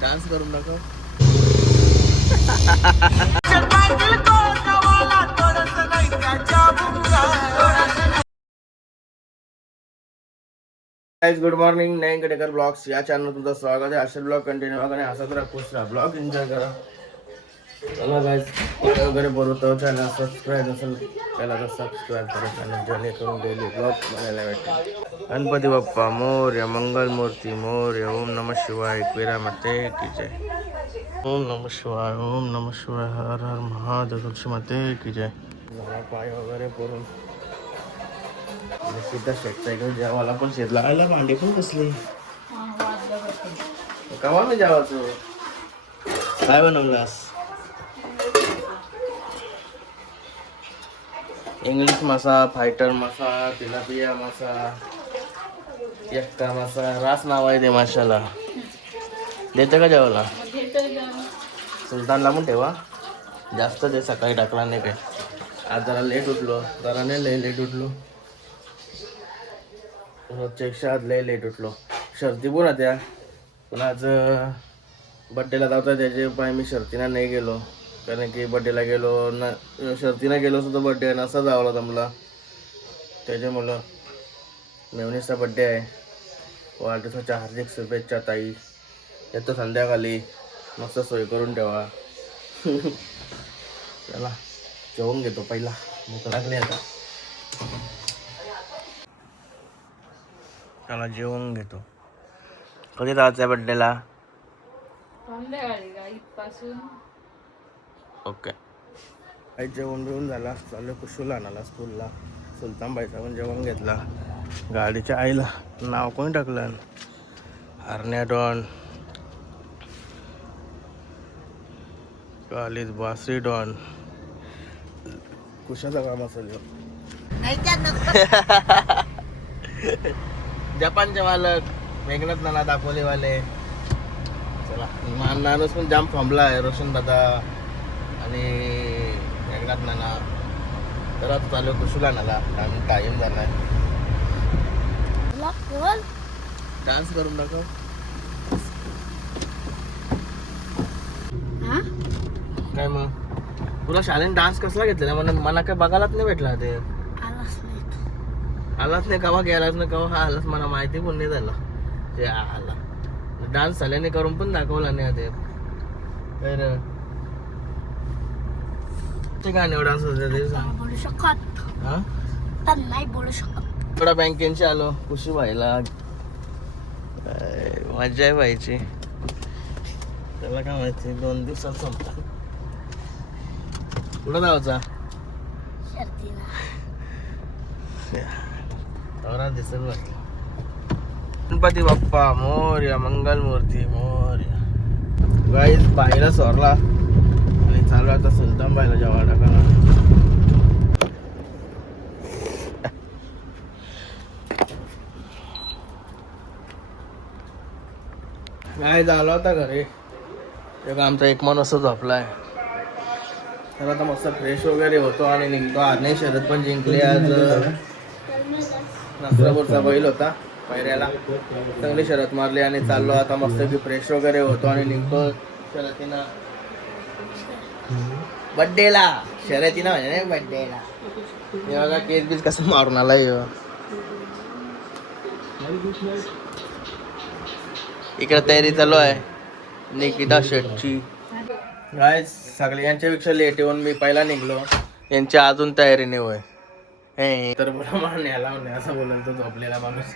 Dance करून दाखव. Guys good morning. Nayan Katekar blogs या चॅनल तुमचं स्वागत आहे. असे ब्लॉग कंटिन्यू करा आणि हसत राहा, खुश राहा, ब्लॉग एन्जॉय करा. चला गाइस वगैरे बोलतो. चॅनल सबस्क्राईब नसेल त्याला तर सबस्क्राईब करा चॅनल, जेणेकरून डेली ब्लॉग बनायला भेटेल. गणपती बाप्पा मोरया, मंगल मूर्ती मोरया. ओम नमः शिवाय. एकविरा माते की जय. ओम नमः शिवाय. ओम नमः शिवाय. हर हर महादेव. तुळशी माते की जय. मला पाय वगैरे पडून सीधा शेटचा इकडे जेवायला पण शेतला आला. भांडी पण कसली कवा मी जेवायचो. काय बनवलास? इंग्लिश मासा, फायटर मासा, तिलापिया मासा, एक्का मासा, रास नाव आहे ते माशाला. देतं का जेवायला? सुलतानला पण ठेवा जास्त दे. सकाळी टाकला नाही काय. आज जरा लेट उठलो, जरा नाही लय लेट उठलो. रोजच्या आज लय लेट उठलो. शर्ती पण होत्या पण आज बड्डेला जाता त्याचे पाय मी शर्तीला नाही गेलो. कारण की बड्डेला गेलो ना, शर्तीला गेलो सुद्धा बड्डे नसा जावला जमला. त्याच्यामुळं मेवणीचा बड्डे आहे. वाढदिवसाच्या हार्दिक शुभेच्छा ताई. येतो संध्याकाळी, मस्त सोय करून ठेवा. चला जेवून घेतो पहिला, भूक लागली आता. चला जेवून घेतो. कधी जायचं आहे बड्डेला? ओके. काही जेवण बिवून झाला. चालू कुशूला आणाला स्कूलला. सुलतानबाईचा पण जेवण घेतला. गाडीच्या आईला नाव कोणी टाकलं? हरण्या डॉन, कालीज बासरी डॉन. कुशाचं काम असेल. जपानचे मालक मेघनाथ नाना दाखवलेवाले. चला माणूस पण जाम थांबला आहे. रोशन दादा आणि मेघनाथ नाना. तर आता चालू कुशूला नाला. आम्ही टाईम झाला आहे. डान्स करून दाखव. काय मग तुला शाळेने डान्स कसला घेतलेला? मला काय बघायलाच नाही भेटला. ते आलाच नाही. कवा गेलाच नाही, कवा हा आलाच मला माहिती पण नाही झालं. ते आला डान्स झाल्याने करून पण दाखवला नाही. ते ते काय नाही डान्स होते नाही बोलू शकत. थोडा बँकेची आलो खुशी व्हायला. मजा आहे व्हायची. त्याला काय माहिती 2 दिवसात संपला. कुठं जायचा? दिसेल वाटलं. गणपती बाप्पा मोरया, मंगल मूर्ती मोरया. गाईस बाईला सोरला आणि चालू आता सुलतान बाईला जेव्हा टाकाला. काय झालं होता घरी. एक आमचा एक माणूस झोपलाय. तर आता मस्त फ्रेश वगैरे होतो आणि निघतो. आजने शर्यत पण जिंकली. आज नागपूरचा बैल होता पैऱ्याला. चांगली शर्यत मारली आणि चाललो आता मस्त की फ्रेश वगैरे होतो आणि निघतो शर्यतीनं बड्डेला. शर्यतीनं म्हणजे नाही बड्डेला. हे बघा केस बीस कसं मारून आला. इकडे तयारी चालू आहे निकिता शेटची. काय सगळे यांच्यापेक्षा लेट येऊन मी पहिला निघलो. यांची अजून तयारी नाही होय. तर मला मान न्यायला म्हणे असं बोलल तो झोपलेला माणूस.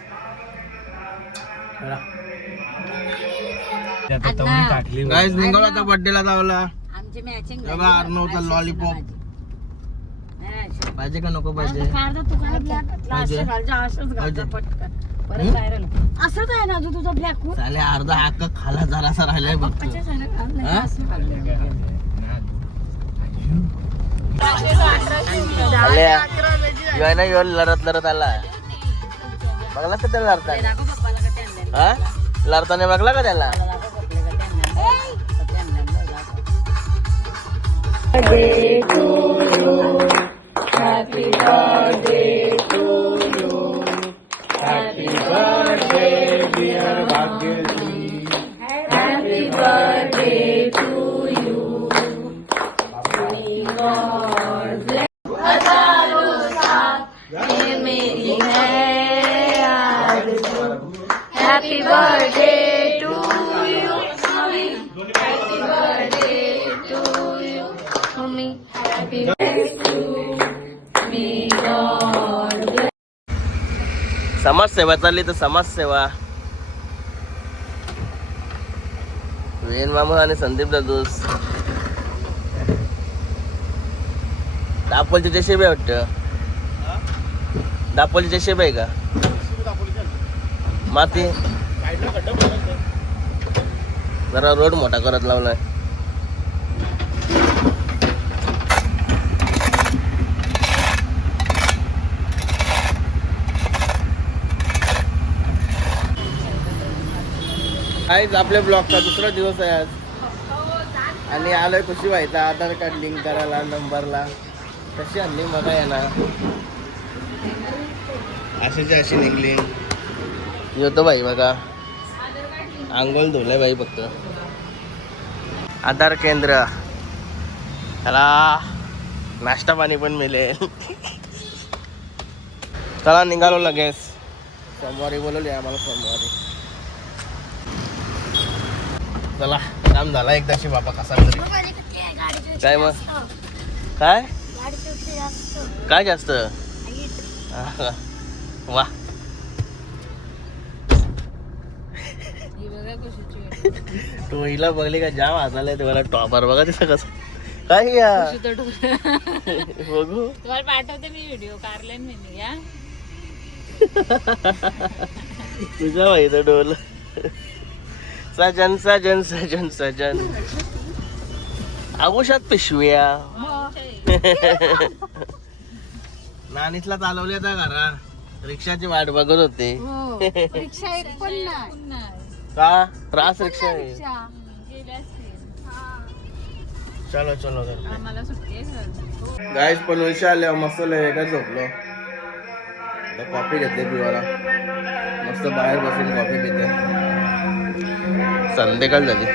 गाईस मुंगळाचा बड्डेला जावला. अर्णवचा लॉलीपॉप पाहिजे का नको पाहिजे? असंच आहे ना तुझा ब्लॅक कोट. चाले अर्धा हक्क खाला जरासा राहिलाय बघ. लढत आला. बघला का त्याला लढता? हा लढताना बघला का त्याला? Happy birthday to you. Happy birthday dear Bhagyashree happy birthday to you. मेरी है happy birthday to you. Happy birthday to you mummy. Happy समाजसेवा चालली तर समाजसेवा. वेण मामा आणि संदीप दादूस दापोलचे जेशेबी आहे वाटतं. दापोलचे जेशेबी आहे का माती जरा रोड मोठा करत लावलाय. काहीच आपल्या ब्लॉगचा दुसरा दिवस आहे आज आणि आलोय खुशी व्हायचा आधार कार्ड लिंक करायला नंबरला. कशी आणली बघा येणार अशीची अशी निघली. येतो बाई बघा आंघोळ धुलंय बाई फक्त. आधार केंद्र त्याला नाश्ता पाणी पण मिळेल. चला निघालो लगेच. सोमवारी बोलवली आम्हाला सोमवारी. चला काम झाला एकदाशी बाबा कसा तरी. काय मग काय काय जास्त वा तू हिला बघली का जाम हसायला ते मला टॉपर बघा तिथं कसं काय या बघू तुम्हाला पाठवते मी व्हिडिओ काढले मी या. तुझ्या माहिती डोल सजन सजन सजन सजन आगोशात पिशव्या नानीतला चालवल्या त्या घरा रिक्षाची वाट बघत होते. रिक्षा एक पण नाही का रास रिक्षा आहे. चलो चलो गाईज पण वैशा आल्या मस्त वेगळं झोपलो. कॉफी घेतली पिवाला मस्त बाहेर बसून कॉफी पिते. संध्याकाळ झाली.